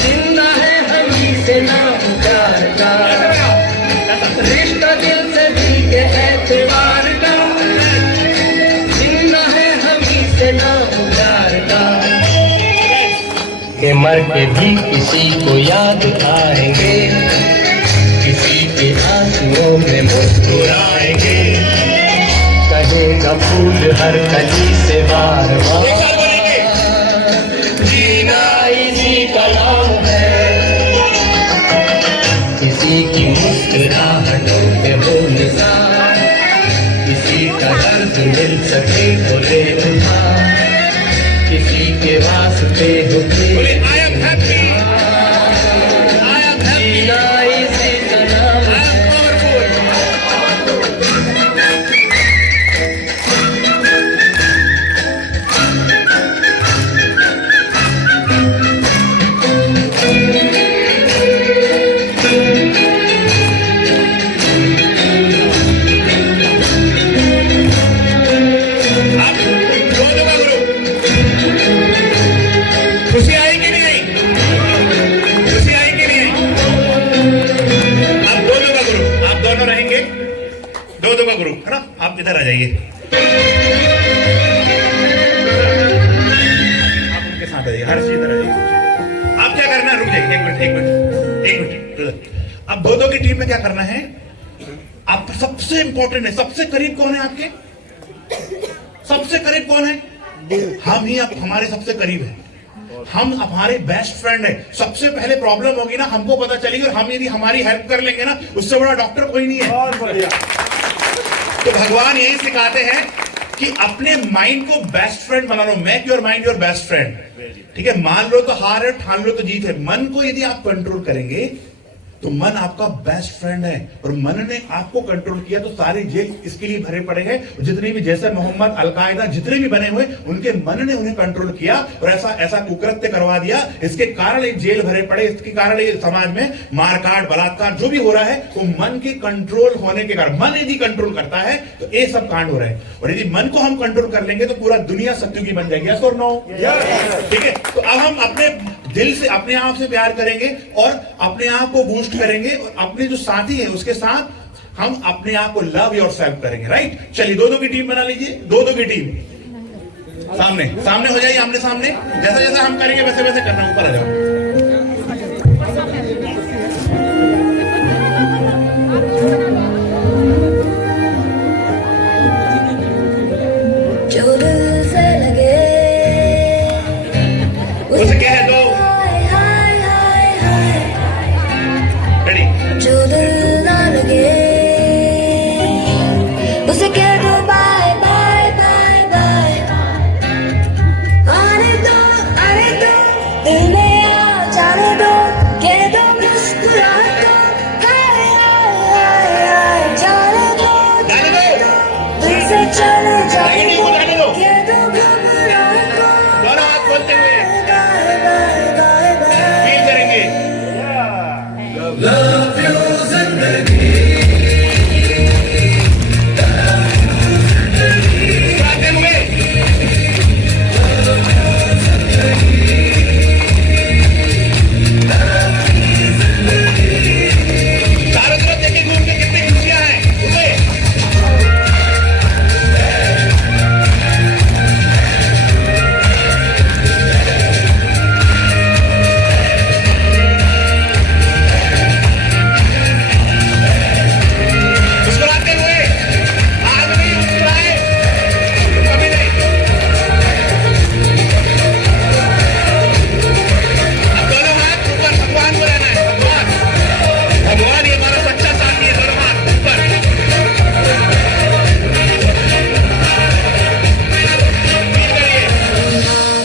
जिंदा है हम ही से नाम प्यार का, रिश्ता दिल से दिल के एतबार का, जिंदा है हम ही से नाम प्यार का, के मर के भी किसी को याद आएंगे, किसी के आंसुओं में मुस्कुराएंगे, कहेगा फूल हर कली से बार बार, जीना इसी का नाम है, किसी की मुस्कुराहटों पे हो निशान, किसी का दर्द मिल सके तो ले उधार, किसी के वास्ते हो बोले I am happy, I am happy, जीना इसी का नाम आई है। एम आप दोनों का ग्रुप, खुशी आई कि नहीं आई, खुशी आई कि नहीं आई। आप दोनों का ग्रुप, आप दोनों रहेंगे, दोनों का ग्रुप है ना। आप इधर आ जाइए, आप उनके साथ आ जाइए, हर चीज इधर आ जाइए। आप क्या करना है, रुक जाइए, एक मिनट एक मिनट एक मिनट। अब दो की टीम में क्या करना है, आप सबसे इंपॉर्टेंट है, सबसे करीब कौन है आपके, सबसे करीब कौन है, हम ही। आप हमारे सबसे करीब है, हम हमारे बेस्ट फ्रेंड है। सबसे पहले प्रॉब्लम होगी ना, हमको पता चलेगी, और हम यदि हमारी हेल्प कर लेंगे ना, उससे बड़ा डॉक्टर कोई नहीं है। तो भगवान यही सिखाते हैं कि अपने माइंड को बेस्ट फ्रेंड बना लो, make your mind your best friend. ठीक है, मान लो तो हार है, ठान लो तो जीत है। मन को यदि आप कंट्रोल करेंगे तो मन आपका बेस्ट फ्रेंड है, और मन ने आपको कंट्रोल किया तो सारे जेल इसके लिए भरे पड़े हैं। जितने भी जैसे मोहम्मद, अलकायदा, जितने भी बने हुए, उनके मन ने उन्हें कंट्रोल किया और ऐसा कुकृत्य करवा दिया। इसके कारण ये जेल भरे पड़े, इसके कारण ये समाज में मारकाट, बलात्कार जो भी हो रहा है वो मन के कंट्रोल होने के कारण। मन यदि कंट्रोल करता है तो ये सब कांड हो रहे हैं, और यदि मन को हम कंट्रोल कर लेंगे तो पूरा दुनिया सत्युगी बन जाएगी। यस और नो? ठीक है, तो अब हम अपने दिल से अपने आप से प्यार करेंगे और अपने आप को बूस्ट करेंगे और अपने जो साथी है उसके साथ हम अपने आप को लव योरसेल्फ करेंगे, राइट। चलिए दो की टीम बना लीजिए, दो की टीम सामने सामने हो जाइए, आमने सामने। जैसा जैसा हम करेंगे वैसे वैसे करना, ऊपर आ जाओ। उसे कह दो रेडी, जो दिल ना लगे उसे कह दो बाय बाय बाय बाय। आने दो दिल में आ जाने दो, कह दो मुस्कुरा दो, हाय हाय हाय हाय जाने दो दिल से चले जाने दो, कह दो घबरा दो, दोनों हाथ खोलते हुए bye bye bye bye. Feel करेंगे। गाते हुए चारों तरफ देखिए, घूम के कितनी खुशियां हैं। उसे मुस्कुराते हुए, आज नहीं मुस्कुराए कभी नहीं। अब दोनों हाथ ऊपर, भगवान को रहना है। भगवान ये हमारा सच्चा साथी है। दोनों हाथ ऊपर, फील करिए।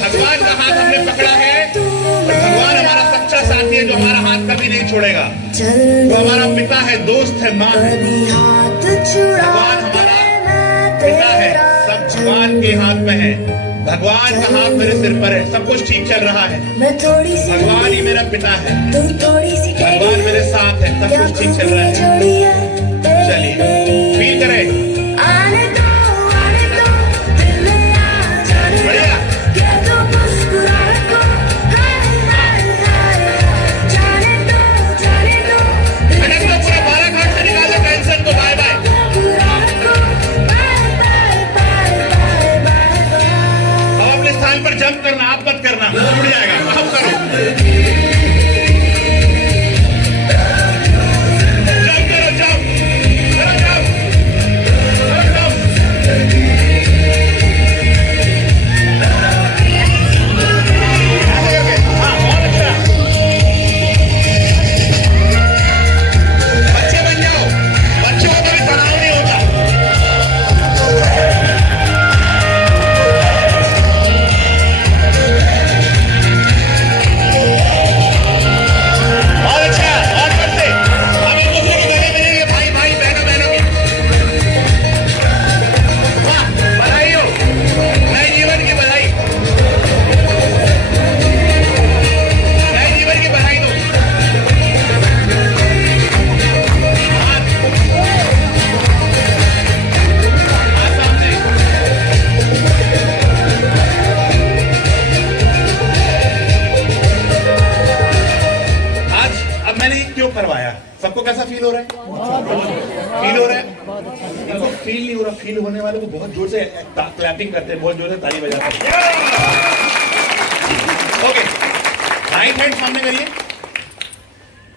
भगवान का हाथ हमने पकड़ा है और भगवान हमारा सच्चा साथी है जो हमारा हाथ कभी नहीं छोड़ेगा। वो हमारा पिता है, दोस्त है, माँ है। भगवान हमारा पिता है, सब भगवान के हाथ में है। भगवान का हाथ मेरे सिर पर है, सब कुछ ठीक चल रहा है। मैं थोड़ी सी भगवान ही मेरा पिता है, तुम थोड़ी सी भगवान मेरे साथ है, सब कुछ ठीक चल रहा है। चलिए फील करें। आने दो दिल में आ जाने दो, बढ़िया। कह दो मुस्कुरा दो, हाय हाय हाय हाय जाने दो अटक दो, पूरा बालाघाट से निकाल दो टेंशन को। Bye bye. घबरा दो, bye bye bye bye bye. अब अपने स्थान पर जंप करना, आप मत करना, उड़ जाएगा। आप करो, जंप करो, जंप करो, जंप करो, जंप। हाँ, बहुत अच्छा। बच्चे बन जाओ, बच्चों को कभी तनाव नहीं होता। बहुत अच्छा, और करते। अब एक दूसरे के गले मिलेंगे, भाई भाई, बहनों बहनों की। वाह, बधाई हो, नए जीवन की बधाई, नए जीवन की बधाई दो। हाथ सामने। आज अब मैंने ये क्यों करवाया, सबको कैसा फील हो रहा है? फील हो रहा है? इनको फील नहीं हो रहा, फील होने वाले को बहुत जोर से क्लैपिंग करते हैं, बहुत जोर से ताली बजाते हैं। ओके, राइट हैंड सामने करिए।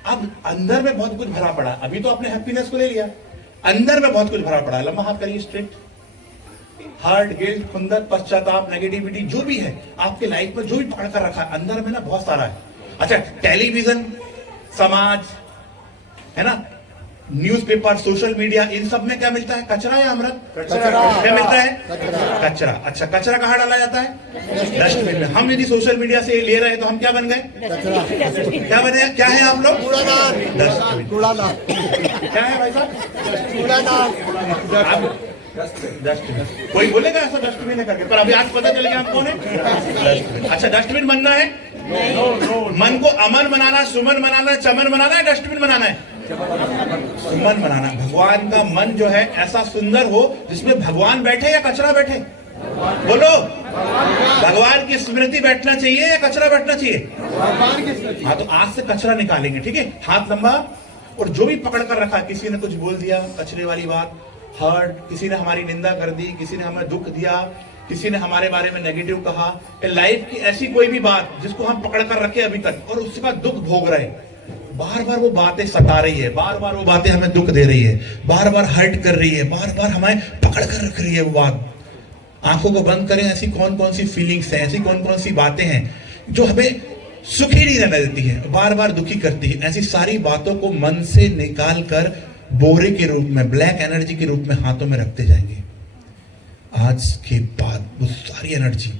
अब अंदर में बहुत कुछ भरा पड़ा, अभी तो आपने हैप्पीनेस को ले लिया, अंदर में बहुत कुछ भरा पड़ा है। लंबा हाथ करिए स्ट्रेट। हर्ट, गिल्ट, खुंदक, पश्चाताप, नेगेटिविटी, जो भी है आपके लाइफ में, जो भी पकड़ कर रखा है अंदर में ना, बहुत सारा है। अच्छा, टेलीविजन, समाज है ना, न्यूज़पेपर, सोशल मीडिया, इन सब में क्या मिलता है? कचरा या अमृत? क्या मिलता है? कचरा। अच्छा, कचरा कहाँ डाला जाता है? डस्टबिन में। हम यदि सोशल मीडिया से ले रहे हैं तो हम क्या बन गए? क्या बने? क्या है आप लोग? डस्टबिन। क्या है भाई साहब? डस्टबिन। कोई बोलेगा ऐसा डस्टबिन है करके, पर अभी आज पता चलेगा आप कौन है। अच्छा, डस्टबिन बनना है, मन को अमन बनाना, सुमन बनाना, चमन बनाना है, डस्टबिन बनाना है, सुमन बनाना। भगवान का मन जो है ऐसा सुंदर हो जिसमें भगवान बैठे या कचरा बैठे? बोलो, भगवान की स्मृति बैठना चाहिए या कचरा बैठना चाहिए? हाँ, तो आज से कचरा निकालेंगे, ठीक है? हाथ लंबा, और जो भी पकड़ कर रखा, किसी ने कुछ बोल दिया कचरे वाली बात, हर्ट, किसी ने हमारी निंदा कर दी, किसी ने हमें दुख दिया, किसी ने हमारे बारे में नेगेटिव कहा, लाइफ की ऐसी कोई भी बात जिसको हम पकड़ कर रखे अभी तक और उसका दुख भोग रहे हैं, बार बार वो बातें सता रही है, बार बार वो बातें हमें दुख दे रही है, बार बार हर्ट कर रही है, बार बार हमें पकड़ कर रख रही है वो बात। आंखों को बंद करें, ऐसी कौन कौन सी फीलिंग्स हैं, ऐसी कौन कौन सी बातें हैं जो हमें सुखी नहीं रहने देती है, बार बार दुखी करती है। ऐसी सारी बातों को मन से निकाल कर बोरे के रूप में, ब्लैक एनर्जी के रूप में हाथों में रखते जाएंगे। आज के बाद वो सारी एनर्जी,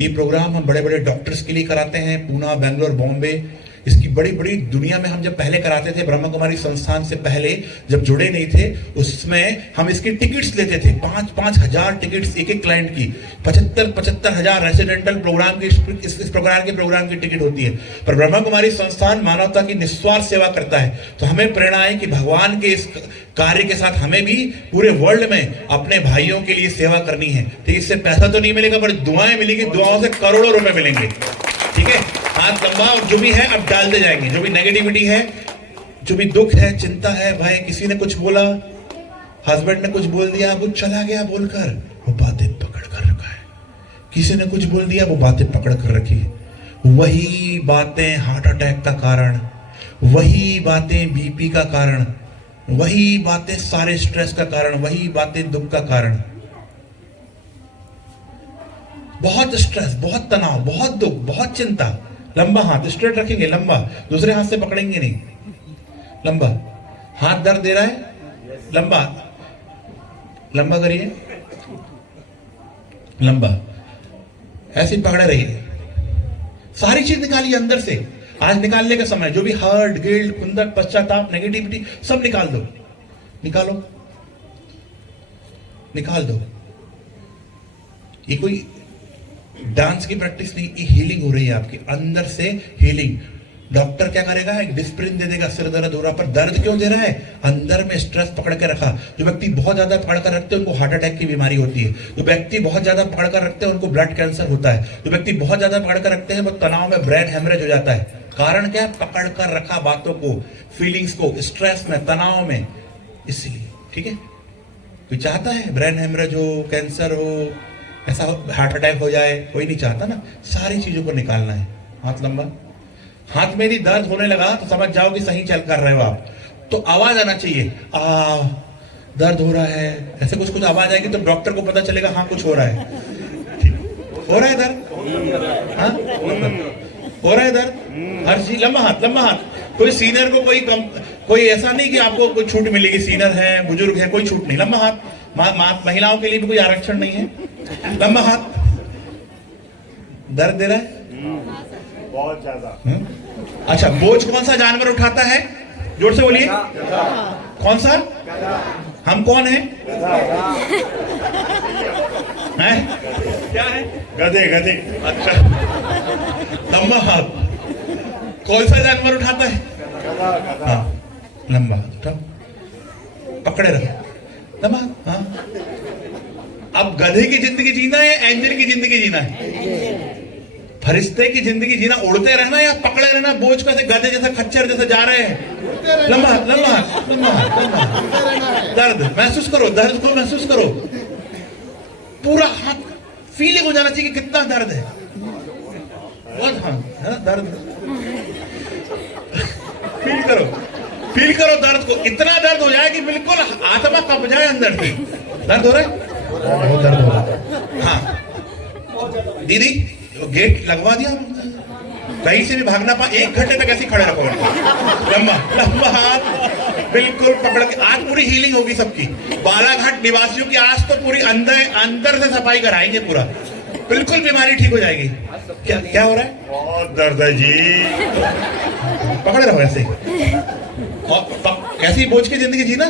ये प्रोग्राम हम बड़े बड़े डॉक्टर्स के लिए कराते हैं, पूना, बेंगलोर, बॉम्बे, इसकी बड़ी बड़ी दुनिया में हम जब पहले कराते थे, ब्रह्मा कुमारी संस्थान से पहले जब जुड़े नहीं थे, उसमें हम इसकी टिकट्स लेते थे, 5-5 हजार टिकट्स एक एक क्लाइंट की, 75-75 हजार रेसिडेंटल प्रोग्राम की, इस प्रोग्राम की टिकट होती है। पर ब्रह्मा कुमारी संस्थान मानवता की निस्वार्थ सेवा करता है, तो हमें प्रेरणा है कि भगवान के इस कार्य के साथ हमें भी पूरे वर्ल्ड में अपने भाइयों के लिए सेवा करनी है। तो इससे पैसा तो नहीं मिलेगा, पर दुआएं मिलेंगी, दुआओं से करोड़ों रुपए मिलेंगे, ठीक है? हाथ लंबा, और जो भी है अब डालते जाएंगे, जो भी नेगेटिविटी है, जो भी दुख है, चिंता है, भाई किसी ने कुछ बोला, हस्बैंड ने कुछ बोल दिया, वो चला गया बोलकर, वो बातें पकड़ कर रखा है, किसी ने कुछ बोल दिया, वो बातें पकड़ कर रखी है, वही बातें हार्ट अटैक का कारण, वही बातें बीपी का कारण, वही बातें सारे स्ट्रेस का कारण, वही बातें दुख का कारण। बहुत स्ट्रेस, बहुत तनाव, बहुत दुख, बहुत चिंता। लंबा हाथ स्ट्रेट रखेंगे, लंबा, दूसरे हाथ से पकड़ेंगे नहीं, लंबा हाथ। दर्द दे रहा है, लंबा, लंबा करिए, लंबा, ऐसे पकड़े रहिए, सारी चीज निकालिए अंदर से। आज निकालने का समय, जो भी हर्ट, गिल्ट, कुंदक, पश्चाताप, नेगेटिविटी, सब निकाल दो, निकालो, निकाल दो। ये कोई डांस की प्रैक्टिस नहीं, ये हीलिंग हो रही है आपकी अंदर से, हीलिंग। डॉक्टर क्या करेगा, एक डिस्प्रिन दे देगा, सिर दर्द हो रहा, पर दर्द क्यों दे रहा है? अंदर में स्ट्रेस पकड़ के रखा। जो व्यक्ति बहुत ज्यादा पकड़ कर रखते हैं उनको हार्ट अटैक की बीमारी होती है, जो व्यक्ति बहुत ज्यादा पकड़ कर रखते हैं उनको ब्लड कैंसर होता है, जो व्यक्ति बहुत ज्यादा पकड़ कर रखते हैं वो तनाव में ब्रेन हेमरेज हो जाता है। कारण क्या है? पकड़ कर रखा बातों को, फीलिंग्स को, स्ट्रेस में, तनाव में, इसलिए, ठीक है? कोई चाहता है ब्रेन हेमरेज हो, कैंसर हो, ऐसा हार्ट अटैक हो जाए? कोई नहीं चाहता ना। सारी चीजों को निकालना है। हाथ लंबा, हाथ में यदि दर्द होने लगा तो समझ जाओ कि सही चल कर रहे हो आप, तो आवाज आना चाहिए, आ दर्द हो रहा है, ऐसे कुछ कुछ आवाज आएगी तो डॉक्टर को पता चलेगा हाँ कुछ हो रहा है। हो रहा है दर्द? हाँ हो रहा है दर्द, हर चीज। लंबा हाथ, लंबा हाथ। कोई सीनियर को कोई ऐसा नहीं कि आपको कोई छूट मिलेगी, सीनियर है, बुजुर्ग है, कोई छूट नहीं। लंबा हाथ। महिलाओं के लिए भी कोई आरक्षण नहीं है। लंबा हाथ। दर्द दे रहा है बहुत ज्यादा। अच्छा, बोझ कौन सा जानवर उठाता है? जोर से बोलिए। कौन सा? हम कौन है? क्या है? गधे, गधे। अच्छा, लंबा हाथ। कौन सा जानवर उठाता है? हाँ, लंबा हाथ उठाओ, पकड़े रहो, लंबा। हाँ, अब गधे की जिंदगी जीना है, एंजल की जिंदगी जीना है? फरिश्ते की जिंदगी जीना, उड़ते रहना या पकड़े रहना बोझ को, ऐसे गधे जैसे, खच्चर जैसे जा रहे हैं? लंबा हाथ, लंबा हाथ, लंबा हाथ, लंबा हाथ। दर्द महसूस करो, दर्द को महसूस करो, पूरा हाथ फीलिंग हो जाना चाहिए कि कितना दर्द है। बहुत, हाँ है ना, दर्द फील करो, फील करो दर्द को। इतना दर्द हो जाए कि बिल्कुल आत्मा कब जाए अंदर से। दर्द हो रहा है? बहुत दर्द हो रहा है। हाँ दीदी, गेट लगवा दिया, कहीं से भी भागना पा, 1 घंटे तक ऐसे खड़े रखो। लंबा लंबा हाथ बिल्कुल पकड़ के। आज पूरी हीलिंग होगी सबकी। बालाघाट निवासियों की आज तो पूरी अंदर से सफाई कराएंगे, पूरा बिल्कुल बीमारी ठीक हो जाएगी। क्या क्या हो रहा है? बहुत दर्द है जी। पकड़े रहो ऐसे। और कैसी बोझ की जिंदगी जीना?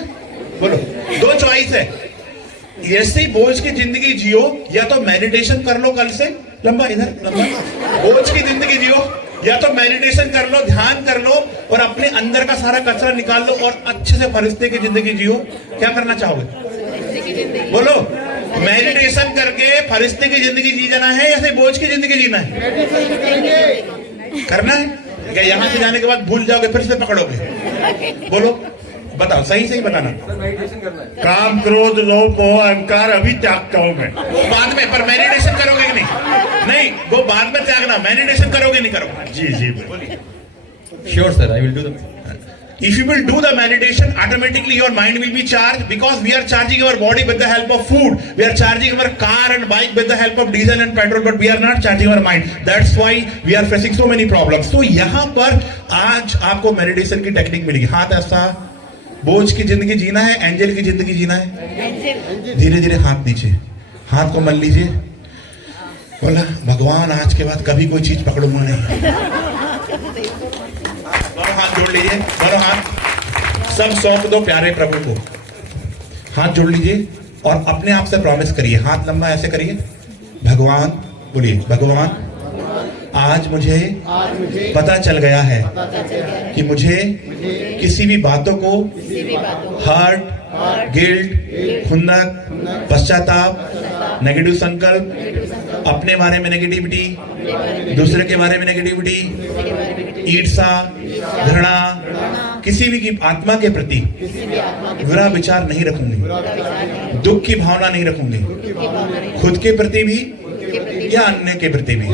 बोलो, 2 चॉइस है। ऐसी बोझ की जिंदगी जियो, या तो मेडिटेशन कर लो कल से। लंबा इधर, लंबा। बोझ की जिंदगी जियो, या तो मेडिटेशन कर लो, ध्यान कर लो और अपने अंदर का सारा कचरा निकाल लो और अच्छे से फरिश्ते की जिंदगी जियो। क्या करना चाहोगे? बोलो। मेडिटेशन करके फरिश्ते की जिंदगी जी जाना है या फिर बोझ की जिंदगी जीना है? करना है क्या? यहां से जाने के बाद भूल जाओगे फिर से पकड़ोगे? बोलो, बताओ, सही सही बताना। काम क्रोध लोभ मोह अहंकार अभी त्यागता हूँ मैं। बाद में, पर मेडिटेशन करोगे कि नहीं? नहीं, वो बाद में त्यागना, मेडिटेशन करोगे नहीं करोगे? जी जी Sure, sir. I will do the. If you will do the meditation, automatically your mind will be charged, because we are charging our body with the help of food. We are charging our car and bike with the help of diesel and petrol, but we are not charging our mind. That's why we are facing so many problems. तो यहाँ पर आज आपको meditation की technique मिलेगी। हाथ ऐसा, बोझ की जिंदगी जीना है, एंजल की जिंदगी जीना है। धीरे धीरे हाथ नीचे, हाथ को मल लीजिए। बोला, भगवान आज के बाद कभी कोई चीज पकड़ूंगा नहीं। दोनों हाथ जोड़ लीजिए, दोनों हाथ सब सौंप दो प्यारे प्रभु को। हाथ जोड़ लीजिए और अपने आप से प्रॉमिस करिए, हाथ लंबा ऐसे करिए। भगवान, बोलिए, भगवान आज मुझे पता चल गया है कि मुझे किसी भी बातों को हर्ट, गिल्ट, खुंदक, पश्चाताप, नेगेटिव संकल्प, अपने बारे में नेगेटिविटी, दूसरे के बारे में नेगेटिविटी, ईर्षा, घृणा, किसी भी की आत्मा के प्रति बुरा विचार नहीं रखूंगी, दुख की भावना नहीं रखूंगी, खुद के प्रति भी या अन्य के प्रति भी,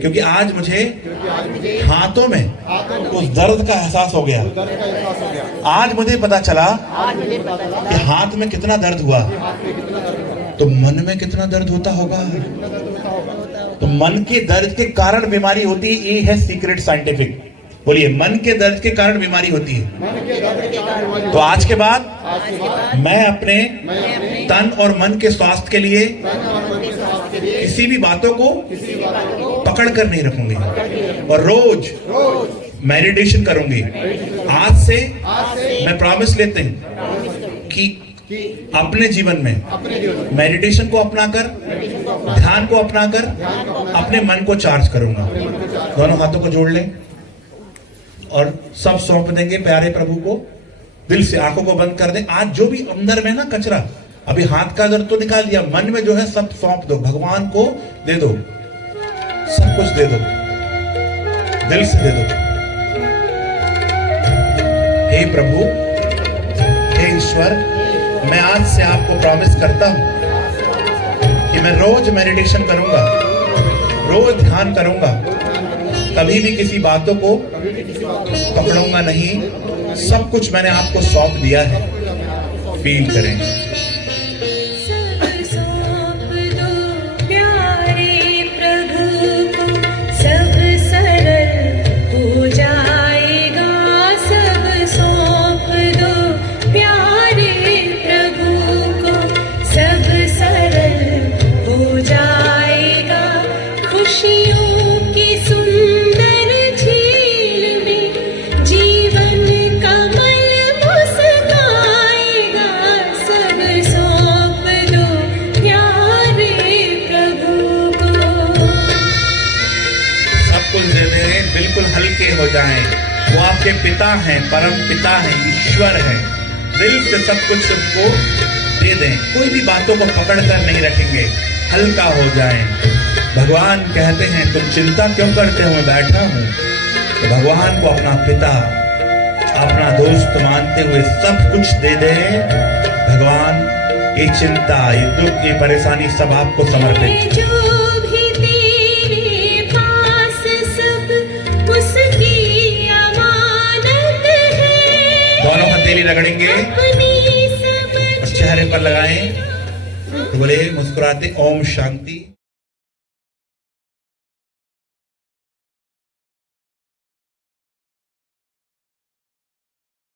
क्योंकि आज मुझे हाथों में उस दर्द का एहसास हो गया। आज मुझे पता चला कि हाथ में कितना दर्द हुआ, तो मन में कितना दर्द होता होगा। तो मन के दर्द के कारण बीमारी होती है, ये है सीक्रेट साइंटिफिक। बोलिए, मन के दर्द के कारण बीमारी होती है। तो आज के बाद मैं अपने तन और मन के स्वास्थ्य के लिए किसी भी बातों को पकड़ कर नहीं रखूंगी और रोज मेडिटेशन करूंगी। आज से मैं प्रॉमिस लेते हैं कि अपने जीवन में मेडिटेशन को अपनाकर, ध्यान को अपनाकर अपने मन को चार्ज करूंगा। दोनों हाथों को जोड़ लें और सब सौंप देंगे प्यारे प्रभु को। दिल से आंखों को बंद कर दें। आज जो भी अंदर में ना कचरा, अभी हाथ का दर्द तो निकाल दिया, मन में जो है सब सौंप दो, भगवान को दे दो, सब कुछ दे दो, दिल से दे दो। हे प्रभु, हे ईश्वर, मैं आज से आपको प्रॉमिस करता हूं कि मैं रोज मेडिटेशन करूंगा, रोज ध्यान करूंगा, कभी भी किसी बातों को पकड़ूंगा नहीं, सब कुछ मैंने आपको सौंप दिया है। फील करें। सब सौंप दो प्यारे प्रभु को, सब सरल हो जाएगा। सब सौंप दो प्यारे प्रभु को, सब सरल हो जाएगा। खुशियों की सुंदर झील में जीवन कमल मुस्काएगा। सब सौंप दो प्यारे प्रभु को। सब कुछ दे दें, बिल्कुल हल्के हो जाएं। वो आपके पिता हैं, परम पिता हैं, ईश्वर हैं। दिल से सब कुछ उनको दे दें, कोई भी बातों को पकड़ कर नहीं रखेंगे, हल्का हो जाएं। भगवान कहते हैं, तुम चिंता क्यों करते हो, मैं बैठा हूं। तो भगवान को अपना पिता, अपना दोस्त मानते हुए सब कुछ दे दें। भगवान, ये चिंता, ये दुख, ये परेशानी सब आपको समर्पित। जो भी तेरे पास सब उसकी अमानत है। दोनों हथेली रगड़ेंगे अपनी समझ और चेहरे पर लगाएं, तो बोले मुस्कुराते, ओम शांति।